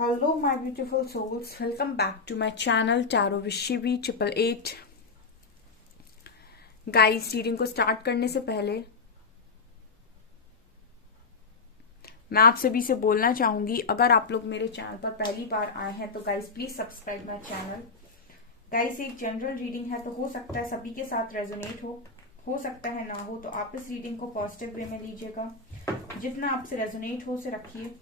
Hello, my beautiful souls. Welcome back to my channel Tarot with Shivi 888. Guys, reading को start करने से पहले मैं आप सभी से बोलना चाहूंगी, अगर आप लोग मेरे चैनल पर पहली बार आए हैं तो guys please subscribe my channel. Guys, एक जनरल रीडिंग है तो हो सकता है सभी के साथ रेजोनेट हो सकता है ना हो, तो आप इस रीडिंग को पॉजिटिव वे में लीजिएगा। जितना आपसे रेजोनेट हो उसे रखिए,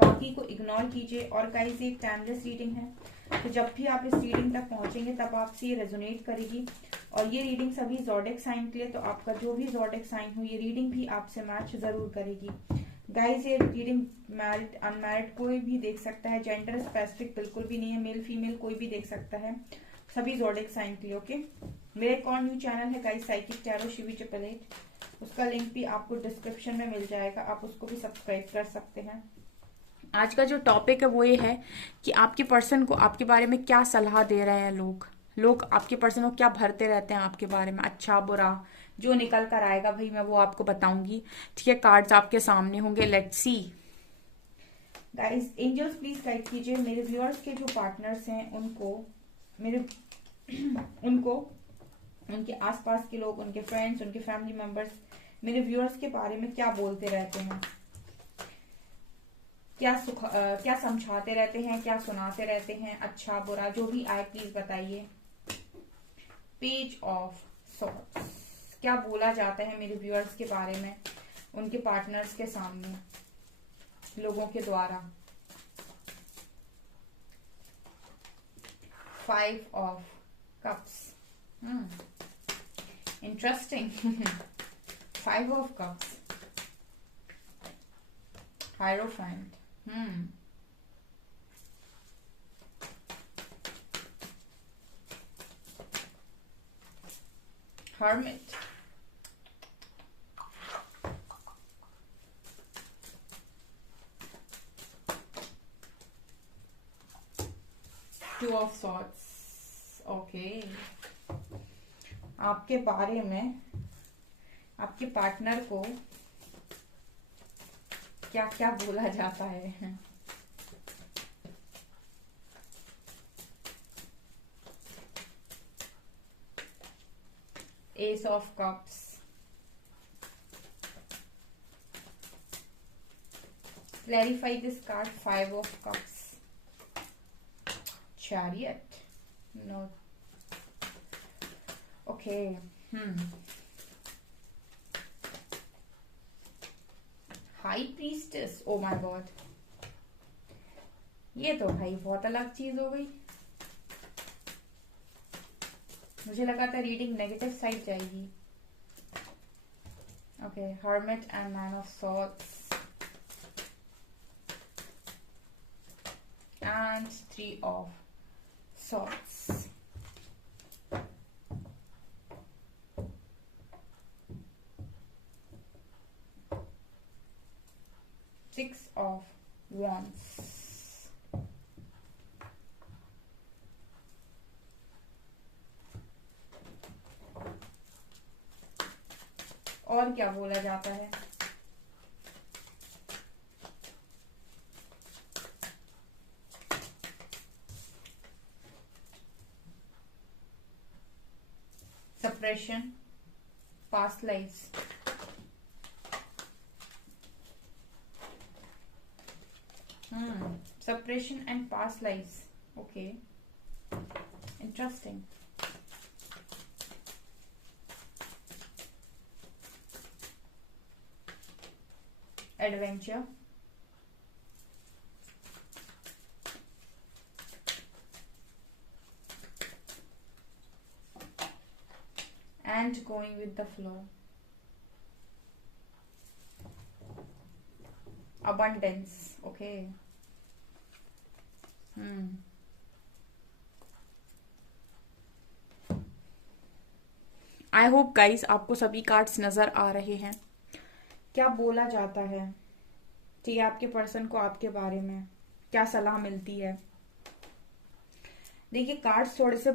बाकी को इग्नोर कीजिए। और गाइस, ये एक टाइमलेस रीडिंग है, तो जब भी आप इस रीडिंग तक पहुंचेंगे तब आपसे ये रेजोनेट करेगी। और ये रीडिंग सभी ज़ोडिएक साइन के लिए, तो आपका जो भी ज़ोडिएक साइन हो ये रीडिंग भी आपसे मैच जरूर करेगी। गाइस, ये रीडिंग मैरिड अनमैरिड कोई भी देख सकता है, जेंडर स्पेसिफिक बिल्कुल भी नहीं है, मेल फीमेल कोई भी देख सकता है, सभी ज़ोडिएक साइन के लिए। ओके, मेरा एक और न्यू चैनल है गाइस, साइकिक टैरो शिवी 888, उसका लिंक भी आपको डिस्क्रिप्शन में मिल जाएगा, आप उसको भी सब्सक्राइब कर सकते हैं। आज का जो टॉपिक है वो ये है कि आपके पर्सन को आपके बारे में क्या सलाह दे रहे हैं लोग आपके पर्सन को क्या भरते रहते हैं आपके बारे में, अच्छा बुरा जो निकल कर आएगा भाई मैं वो आपको बताऊंगी। ठीक है, कार्ड्स आपके सामने होंगे, let's see. Guys, angels please guide कीजिए मेरे व्यूअर्स के जो पार्टनर्स हैं उनको उनके आसपास के लोग, उनके फ्रेंड्स, उनके फैमिली मेंबर्स मेरे व्यूअर्स के बारे में क्या बोलते रहते हैं, क्या समझाते रहते हैं, क्या सुनाते रहते हैं, अच्छा बुरा जो भी आए प्लीज बताइए। पेज ऑफ सॉर्ड्स, क्या बोला जाता है मेरे व्यूअर्स के बारे में उनके पार्टनर्स के सामने, लोगों के द्वारा। 5 of cups, interesting. 5 of cups, hierophant, hermit, 2 of swords। Okay, आपके बारे में आपके पार्टनर को क्या क्या बोला जाता है। Ace of cups, clarify this card. 5 of cups, chariot, no, okay, high priestess, oh my god, ये तो भाई बहुत अलग चीज हो गई। मुझे लगा था रीडिंग नेगेटिव साइड जाएगी। Okay, hermit and man of swords and 3 of swords. Six of Wands, और क्या बोला जाता है। Suppression, past lifes, separation and past lives. Okay, interesting. Adventure, and going with the flow. Abundance. Okay. I hope guys आपको सभी cards नजर आ रहे हैं। क्या बोला जाता है, ठीक है, आपके पर्सन को आपके बारे में क्या सलाह मिलती है। देखिए, कार्ड्स थोड़े से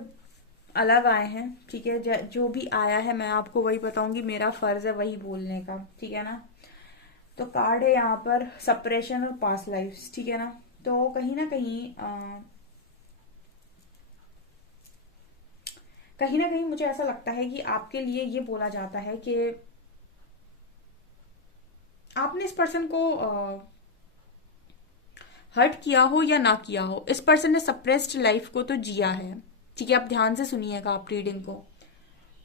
अलग आए हैं, ठीक है, जो भी आया है मैं आपको वही बताऊंगी, मेरा फर्ज है वही बोलने का, ठीक है ना। तो कार्ड है यहाँ पर सेपरेशन और पास्ट लाइफ्स, ठीक है ना। तो कहीं ना कहीं मुझे ऐसा लगता है कि आपके लिए ये बोला जाता है कि आपने इस पर्सन को हर्ट किया हो या ना किया हो, इस पर्सन ने सप्रेस्ड लाइफ को तो जिया है। ठीक है, आप ध्यान से सुनिएगा आप रीडिंग को।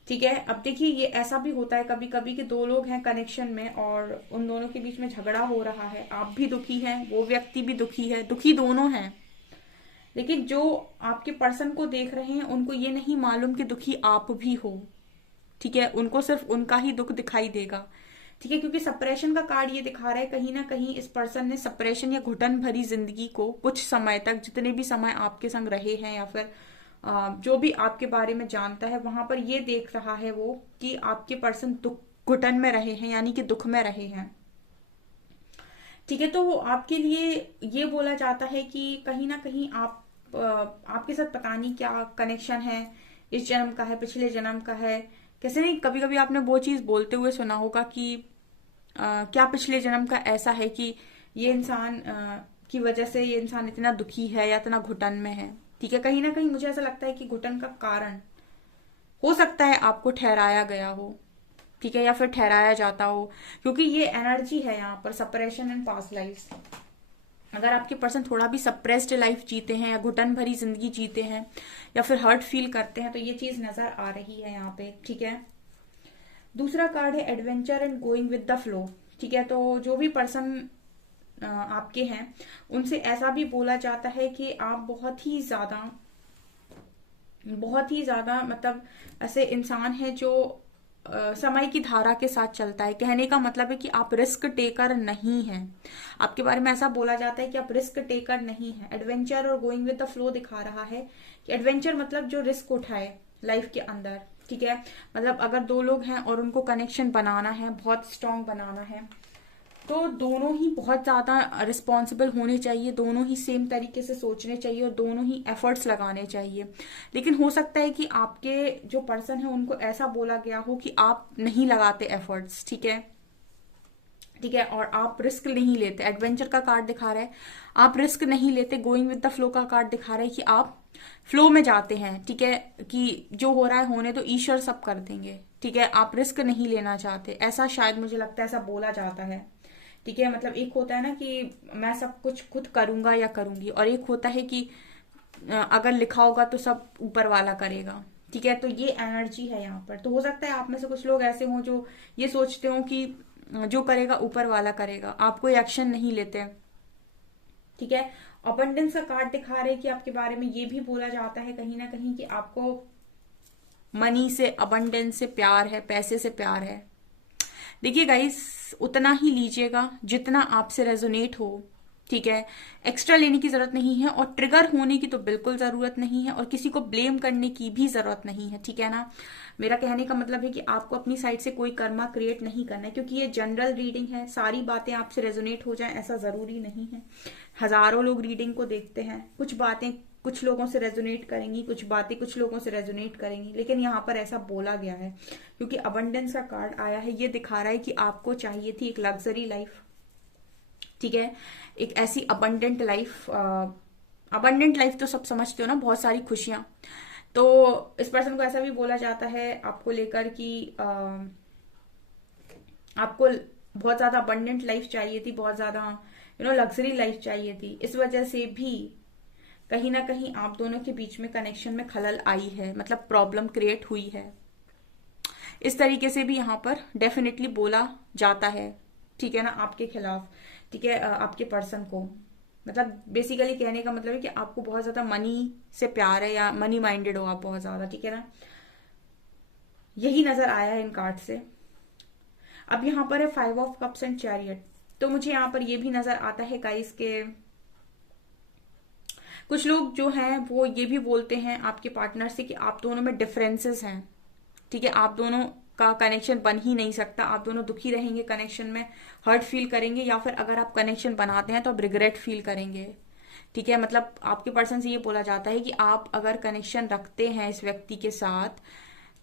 ठीक है, अब देखिए ये ऐसा भी होता है कभी कभी कि दो लोग हैं कनेक्शन में और उन दोनों के बीच में झगड़ा हो रहा है, आप भी दुखी हैं, वो व्यक्ति भी दुखी है, दुखी दोनों हैं, लेकिन जो आपके पर्सन को देख रहे हैं उनको ये नहीं मालूम कि दुखी आप भी हो। ठीक है, उनको सिर्फ उनका ही दुख दिखाई देगा। ठीक है, क्योंकि सप्रेशन का कार्ड ये दिखा रहा है कहीं ना कहीं इस पर्सन ने सप्रेशन या घुटन भरी जिंदगी को कुछ समय तक, जितने भी समय आपके संग रहे हैं या फिर जो भी आपके बारे में जानता है, वहां पर ये देख रहा है वो कि आपके पर्सन दुख घुटन में रहे हैं, यानी कि दुख में रहे हैं। ठीक है, तो आपके लिए ये बोला जाता है कि कहीं ना कहीं आपके साथ पता नहीं क्या कनेक्शन है, इस जन्म का है, पिछले जन्म का है। कैसे नहीं, कभी कभी आपने वो चीज बोलते हुए सुना होगा कि क्या पिछले जन्म का ऐसा है कि ये इंसान की वजह से ये इंसान इतना दुखी है या इतना घुटन में है। ठीक है, कहीं ना कहीं मुझे ऐसा लगता है कि घुटन का कारण हो सकता है आपको ठहराया गया हो। ठीक है, या फिर ठहराया जाता हो, क्योंकि ये एनर्जी है यहाँ पर सपरेशन एंड पास्ट लाइफ। अगर आपके पर्सन थोड़ा भी सप्रेस्ड लाइफ जीते हैं या घुटन भरी जिंदगी जीते हैं या फिर हर्ट फील करते हैं, तो ये चीज नजर आ रही है यहाँ पे। ठीक है, दूसरा कार्ड है adventure and going with the flow. ठीक है, तो जो भी पर्सन आपके हैं उनसे ऐसा भी बोला जाता है कि आप बहुत ही ज्यादा मतलब ऐसे इंसान है जो समय की धारा के साथ चलता है। कहने का मतलब है कि आप रिस्क टेकर नहीं हैं। आपके बारे में ऐसा बोला जाता है कि आप रिस्क टेकर नहीं हैं। एडवेंचर और गोइंग विद द फ्लो दिखा रहा है कि एडवेंचर मतलब जो रिस्क उठाए लाइफ के अंदर। ठीक है, मतलब अगर दो लोग हैं और उनको कनेक्शन बनाना है, बहुत स्ट्रांग बनाना है, तो दोनों ही बहुत ज्यादा रिस्पॉन्सिबल होने चाहिए, दोनों ही सेम तरीके से सोचने चाहिए और दोनों ही एफर्ट्स लगाने चाहिए। लेकिन हो सकता है कि आपके जो पर्सन है उनको ऐसा बोला गया हो कि आप नहीं लगाते एफर्ट्स। ठीक है, ठीक है, और आप रिस्क नहीं लेते। एडवेंचर का कार्ड दिखा रहा है आप रिस्क नहीं लेते। गोइंग विद द फ्लो का कार्ड दिखा रहा है कि आप फ्लो में जाते हैं। ठीक है, कि जो हो रहा है होने तो ईश्वर सब कर देंगे। ठीक है, आप रिस्क नहीं लेना चाहते, ऐसा शायद मुझे लगता है ऐसा बोला जाता है। ठीक है, मतलब एक होता है ना कि मैं सब कुछ खुद करूंगा या करूंगी, और एक होता है कि अगर लिखा होगा तो सब ऊपर वाला करेगा। ठीक है, तो ये एनर्जी है यहाँ पर। तो हो सकता है आप में से कुछ लोग ऐसे हों जो ये सोचते हो कि जो करेगा ऊपर वाला करेगा, आप कोई एक्शन नहीं लेते। ठीक है, अबंडेंस का कार्ड दिखा रहे हैं कि आपके बारे में ये भी बोला जाता है कहीं ना कहीं कि आपको मनी से, अबंडेंस से प्यार है, पैसे से प्यार है। देखिए गाइस, उतना ही लीजिएगा जितना आपसे रेजोनेट हो। ठीक है, एक्स्ट्रा लेने की जरूरत नहीं है और ट्रिगर होने की तो बिल्कुल जरूरत नहीं है और किसी को ब्लेम करने की भी जरूरत नहीं है। ठीक है ना, मेरा कहने का मतलब है कि आपको अपनी साइड से कोई कर्मा क्रिएट नहीं करना है, क्योंकि ये जनरल रीडिंग है। सारी बातें आपसे रेजोनेट हो जाए ऐसा जरूरी नहीं है। हजारों लोग रीडिंग को देखते हैं, कुछ बातें कुछ लोगों से रेजोनेट करेंगी, कुछ बातें कुछ लोगों से रेजोनेट करेंगी, लेकिन यहाँ पर ऐसा बोला गया है क्योंकि अबंडेंस का कार्ड आया है। ये दिखा रहा है कि आपको चाहिए थी एक लग्जरी लाइफ। ठीक है, एक ऐसी अबंडेंट लाइफ। अबंडेंट लाइफ तो सब समझते हो ना, बहुत सारी खुशियां। तो इस पर्सन को ऐसा भी बोला जाता है आपको लेकर कि आपको बहुत ज्यादा अबंडेंट लाइफ चाहिए थी, बहुत ज्यादा लग्जरी लाइफ चाहिए थी। इस वजह से भी कहीं ना कहीं आप दोनों के बीच में कनेक्शन में खलल आई है, मतलब प्रॉब्लम क्रिएट हुई है। इस तरीके से भी यहाँ पर डेफिनेटली बोला जाता है। ठीक है ना, आपके खिलाफ। ठीक है, आपके पर्सन को मतलब बेसिकली कहने का मतलब है कि आपको बहुत ज्यादा मनी से प्यार है या मनी माइंडेड हो आप बहुत ज्यादा। ठीक है ना, यही नजर आया है इन कार्ड से। अब यहाँ पर है 5 ऑफ कप्स एंड चैरियट। तो मुझे यहाँ पर ये भी नजर आता है गाइस के कुछ लोग जो हैं वो ये भी बोलते हैं आपके पार्टनर से कि आप दोनों में डिफरेंसेस हैं। ठीक है, आप दोनों का कनेक्शन बन ही नहीं सकता, आप दोनों दुखी रहेंगे कनेक्शन में, हर्ट फील करेंगे, या फिर अगर आप कनेक्शन बनाते हैं तो आप रिग्रेट फील करेंगे। ठीक है, मतलब आपके पर्सन से ये बोला जाता है कि आप अगर कनेक्शन रखते हैं इस व्यक्ति के साथ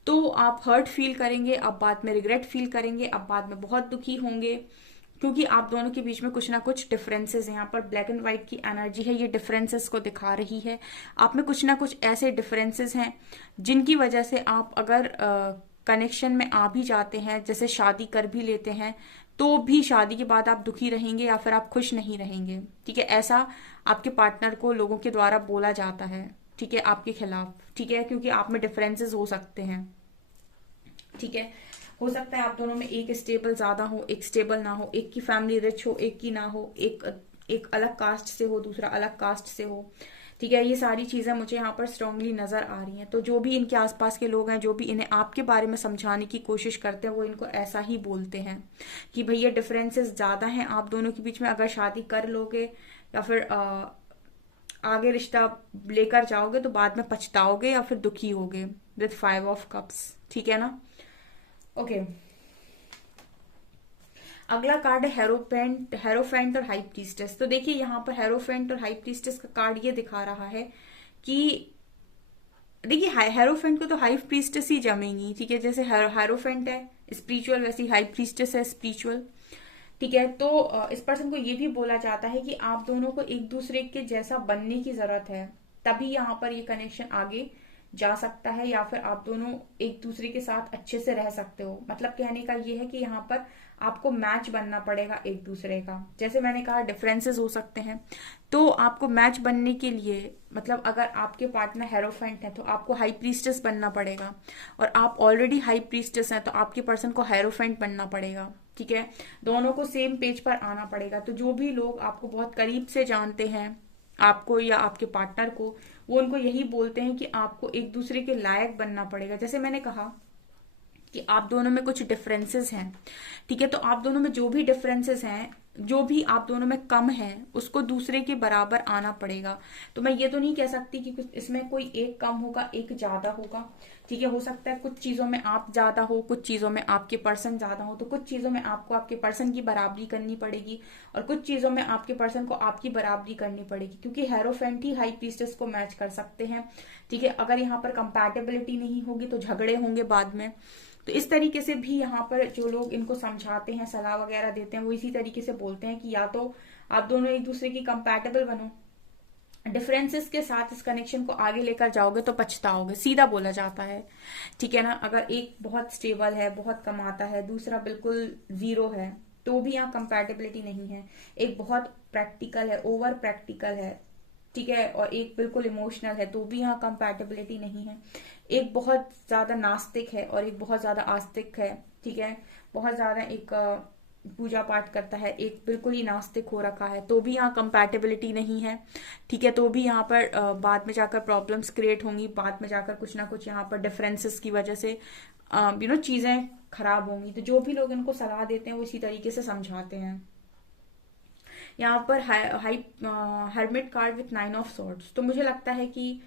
तो आप हर्ट फील करेंगे, आप बाद में रिग्रेट फील करेंगे, आप बाद में बहुत दुखी होंगे। क्योंकि आप दोनों के बीच में कुछ ना कुछ डिफरेंसेस हैं। यहाँ पर ब्लैक एंड व्हाइट की एनर्जी है, ये डिफरेंसेस को दिखा रही है। आप में कुछ ना कुछ ऐसे डिफरेंसेस हैं जिनकी वजह से आप अगर कनेक्शन में आ भी जाते हैं, जैसे शादी कर भी लेते हैं, तो भी शादी के बाद आप दुखी रहेंगे या फिर आप खुश नहीं रहेंगे। ठीक है, ऐसा आपके पार्टनर को लोगों के द्वारा बोला जाता है, ठीक है, आपके खिलाफ। ठीक है, क्योंकि आप में डिफरेंसेस हो सकते हैं। ठीक है, हो सकता है आप दोनों में एक स्टेबल ज्यादा हो, एक स्टेबल ना हो, एक की फैमिली रिच हो, एक की ना हो, एक अलग कास्ट से हो, दूसरा अलग कास्ट से हो। ठीक है, ये सारी चीजें मुझे यहाँ पर स्ट्रांगली नजर आ रही हैं। तो जो भी इनके आसपास के लोग हैं, जो भी इन्हें आपके बारे में समझाने की कोशिश करते हैं, वो इनको ऐसा ही बोलते हैं कि भैया डिफरेंसेस ज्यादा हैं आप दोनों के बीच में। अगर शादी कर लोगे या फिर आगे रिश्ता लेकर जाओगे तो बाद में पछताओगे या फिर दुखी होगे। विद 5 ऑफ कप्स, ठीक है ना। ओके, अगला कार्ड है हेरोफेंट और हाई प्रीस्टेस। तो देखिए यहाँ पर हेरोफेंट और हाई प्रीस्टेस का कार्ड ये दिखा रहा है कि देखिए हेरोफेंट को तो हाई प्रीस्टेस ही जमेंगी। ठीक है, जैसे हेरोफेंट है स्पिरिचुअल, वैसी हाई प्रीस्टेस है स्पिरिचुअल। ठीक है, तो इस पर्सन को ये भी बोला जाता है कि आप दोनों को एक दूसरे के जैसा बनने की जरूरत है, तभी यहाँ पर ये कनेक्शन आगे जा सकता है, या फिर आप दोनों एक दूसरे के साथ अच्छे से रह सकते हो। मतलब कहने का ये है कि यहाँ पर आपको मैच बनना पड़ेगा एक दूसरे का। जैसे मैंने कहा डिफरेंसेस हो सकते हैं, तो आपको मैच बनने के लिए, मतलब अगर आपके पार्टनर हेरोफेंट है तो आपको हाई प्रीस्टेस बनना पड़ेगा, और आप ऑलरेडी हाई प्रीस्टेस हैं तो आपके पर्सन को हेरोफेंट बनना पड़ेगा। ठीक है, दोनों को सेम पेज पर आना पड़ेगा। तो जो भी लोग आपको बहुत करीब से जानते हैं, आपको या आपके पार्टनर को, वो उनको यही बोलते हैं कि आपको एक दूसरे के लायक बनना पड़ेगा। जैसे मैंने कहा कि आप दोनों में कुछ डिफरेंसेस हैं। ठीक है, तो आप दोनों में जो भी डिफरेंसेस हैं, जो भी आप दोनों में कम है, उसको दूसरे के बराबर आना पड़ेगा। तो मैं ये तो नहीं कह सकती कि कुछ इसमें कोई एक कम होगा एक ज्यादा होगा। ठीक है, हो सकता है कुछ चीजों में आप ज्यादा हो, कुछ चीजों में आपके पर्सन ज्यादा हो, तो कुछ चीजों में आपको आपके पर्सन की बराबरी करनी पड़ेगी, और कुछ चीजों में आपके पर्सन को आपकी बराबरी करनी पड़ेगी, क्योंकि हेरोफेंट ही हाई प्रीस्टेस को मैच कर सकते हैं। ठीक है, अगर यहाँ पर कंपैटिबिलिटी नहीं होगी तो झगड़े होंगे बाद में। तो इस तरीके से भी यहाँ पर जो लोग इनको समझाते हैं, सलाह वगैरह देते हैं, वो इसी तरीके से बोलते हैं कि या तो आप दोनों एक दूसरे की कंपैटिबल बनो, डिफरेंसेस के साथ इस कनेक्शन को आगे लेकर जाओगे तो पछताओगे, सीधा बोला जाता है। ठीक है ना, अगर एक बहुत स्टेबल है, बहुत कमाता है, दूसरा बिल्कुल जीरो है, तो भी यहाँ कंपैटिबिलिटी नहीं है। एक बहुत प्रैक्टिकल है, ओवर प्रैक्टिकल है, ठीक है, और एक बिल्कुल इमोशनल है, तो भी यहाँ कंपैटिबिलिटी नहीं है। एक बहुत ज्यादा नास्तिक है और एक बहुत ज्यादा आस्तिक है। ठीक है, बहुत ज्यादा एक पूजा पाठ करता है, एक बिल्कुल ही नास्तिक हो रखा है, तो भी यहाँ कंपैटिबिलिटी नहीं है। ठीक है, तो भी यहाँ पर बाद में जाकर प्रॉब्लम्स क्रिएट होंगी, बाद में जाकर कुछ ना कुछ यहाँ पर डिफरेंसेस की वजह से चीजें खराब होंगी। तो जो भी लोग इनको सलाह देते हैं वो इसी तरीके से समझाते हैं। यहाँ पर hermit card with 9 of swords. तो मुझे लगता है कि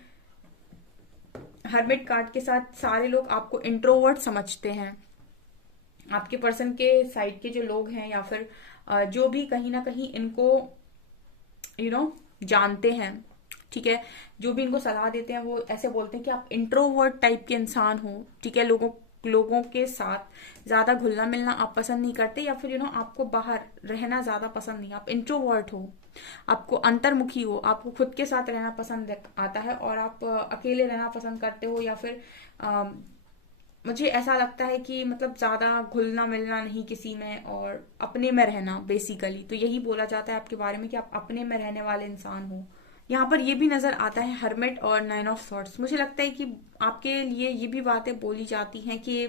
हर्मिट कार्ड के साथ सारे लोग आपको इंट्रोवर्ट समझते हैं। आपके पर्सन के साइड के जो लोग हैं, या फिर जो भी कहीं ना कहीं इनको जानते हैं, ठीक है, जो भी इनको सलाह देते हैं, वो ऐसे बोलते हैं कि आप इंट्रोवर्ट टाइप के इंसान हो। ठीक है, लोगों के साथ ज्यादा घुलना मिलना आप पसंद नहीं करते, या फिर आपको बाहर रहना ज्यादा पसंद नहीं, आप इंट्रोवर्ट हो, आपको अंतर्मुखी हो, आपको खुद के साथ रहना पसंद आता है, और आप अकेले रहना पसंद करते हो, या फिर मुझे ऐसा लगता है कि मतलब ज्यादा घुलना मिलना नहीं किसी में, और अपने में रहना बेसिकली। तो यही बोला जाता है आपके बारे में कि आप अपने में रहने वाले इंसान हो। यहाँ पर ये भी नजर आता है हर्मिट और 9 ऑफ सॉर्ड्स। मुझे लगता है कि आपके लिए ये भी बातें बोली जाती हैं कि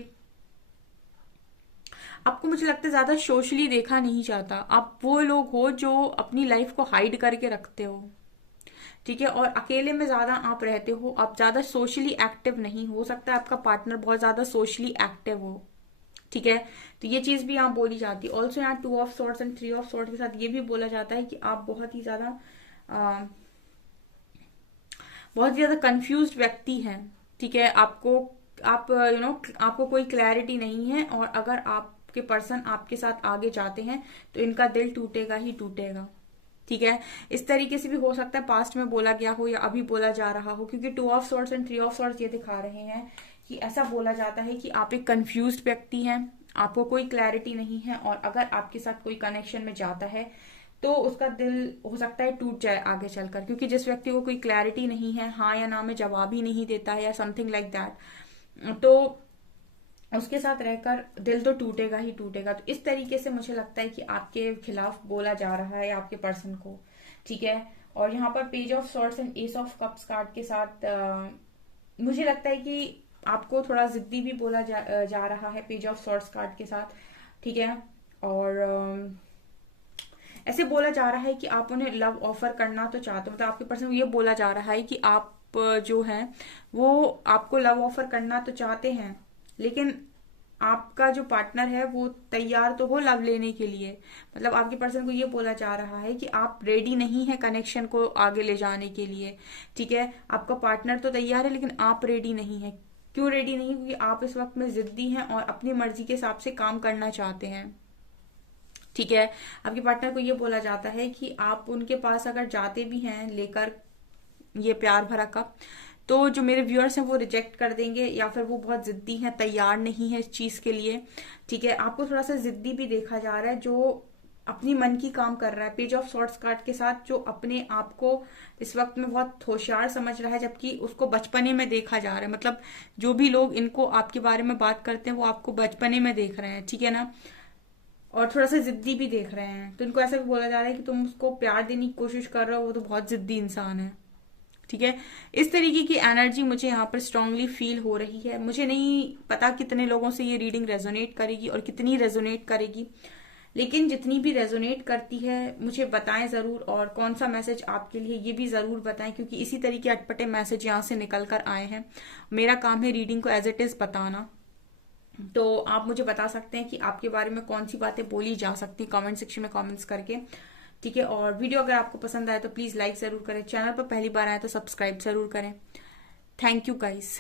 आपको, मुझे लगता है, ज्यादा सोशली देखा नहीं जाता। आप वो लोग हो जो अपनी लाइफ को हाइड करके रखते हो। ठीक है, और अकेले में ज्यादा आप रहते हो, आप ज्यादा सोशली एक्टिव नहीं हो सकता है आपका पार्टनर बहुत ज्यादा सोशली एक्टिव हो। ठीक है, तो ये चीज भी यहाँ बोली जाती है। ऑल्सो यहाँ 2 of swords and 3 of swords के साथ ये भी बोला जाता है कि आप बहुत ही ज्यादा कंफ्यूज्ड व्यक्ति हैं। ठीक है, आपको कोई क्लैरिटी नहीं है, और अगर आपके पर्सन आपके साथ आगे जाते हैं तो इनका दिल टूटेगा ही टूटेगा। ठीक है, इस तरीके से भी हो सकता है पास्ट में बोला गया हो या अभी बोला जा रहा हो, क्योंकि 2 of swords and 3 of swords ये दिखा रहे हैं कि ऐसा बोला जाता है कि आप एक कंफ्यूज्ड व्यक्ति हैं, आपको कोई क्लैरिटी नहीं है, और अगर आपके साथ कोई कनेक्शन में जाता है तो उसका दिल हो सकता है टूट जाए आगे चलकर, क्योंकि जिस व्यक्ति को कोई क्लैरिटी नहीं है, हाँ या ना में जवाब ही नहीं देता है या समथिंग लाइक दैट, तो उसके साथ रहकर दिल तो टूटेगा ही टूटेगा। तो इस तरीके से मुझे लगता है कि आपके खिलाफ बोला जा रहा है आपके पर्सन को, ठीक है। और यहाँ पर page of swords and S of cups card के साथ मुझे लगता है कि आपको थोड़ा जिद्दी भी बोला जा रहा है पेज ऑफ सॉर्ड्स कार्ड के साथ, ठीक है। और ऐसे बोला जा रहा है कि आप उन्हें लव ऑफर करना तो चाहते हो, मतलब आपके पर्सन को ये बोला जा रहा है कि आप जो है वो आपको लव ऑफर करना तो चाहते हैं, लेकिन आपका जो पार्टनर है वो तैयार तो हो लव लेने के लिए। मतलब आपके पर्सन को ये बोला जा रहा है कि आप रेडी नहीं है कनेक्शन को आगे ले जाने के लिए, ठीक है। आपका पार्टनर तो तैयार है लेकिन आप रेडी नहीं है। क्यों रेडी नहीं? क्योंकि आप इस वक्त में जिद्दी हैं और अपनी मर्जी के हिसाब से काम करना चाहते हैं, ठीक है। आपके पार्टनर को ये बोला जाता है कि आप उनके पास अगर जाते भी हैं लेकर ये प्यार भरा कप, तो जो मेरे व्यूअर्स हैं वो रिजेक्ट कर देंगे, या फिर वो बहुत जिद्दी हैं, तैयार नहीं है इस चीज के लिए, ठीक है। आपको थोड़ा सा जिद्दी भी देखा जा रहा है, जो अपनी मन की काम कर रहा है पेज ऑफ सॉर्ड्स कार्ड के साथ, जो अपने आप को इस वक्त में बहुत होशियार समझ रहा है, जबकि उसको बचपने में देखा जा रहा है। मतलब जो भी लोग इनको आपके बारे में बात करते हैं वो आपको बचपने में देख रहे हैं, ठीक है ना। और थोड़ा सा जिद्दी भी देख रहे हैं, तो इनको ऐसा भी बोला जा रहा है कि तुम उसको प्यार देने की कोशिश कर रहे हो, वो तो बहुत जिद्दी इंसान है, ठीक है। इस तरीके की एनर्जी मुझे यहाँ पर स्ट्रांगली फील हो रही है। मुझे नहीं पता कितने लोगों से ये रीडिंग रेजोनेट करेगी और कितनी रेजोनेट करेगी, लेकिन जितनी भी रेजोनेट करती है मुझे बताएं जरूर, और कौन सा मैसेज आपके लिए ये भी जरूर बताएं, क्योंकि इसी तरीके अटपटे मैसेज यहाँ से निकल कर आए हैं। मेरा काम है रीडिंग को एज इट इज बताना, तो आप मुझे बता सकते हैं कि आपके बारे में कौन सी बातें बोली जा सकती है कमेंट सेक्शन में कमेंट्स करके, ठीक है। और वीडियो अगर आपको पसंद आए तो प्लीज लाइक जरूर करें, चैनल पर पहली बार आए तो सब्सक्राइब जरूर करें। Thank you guys.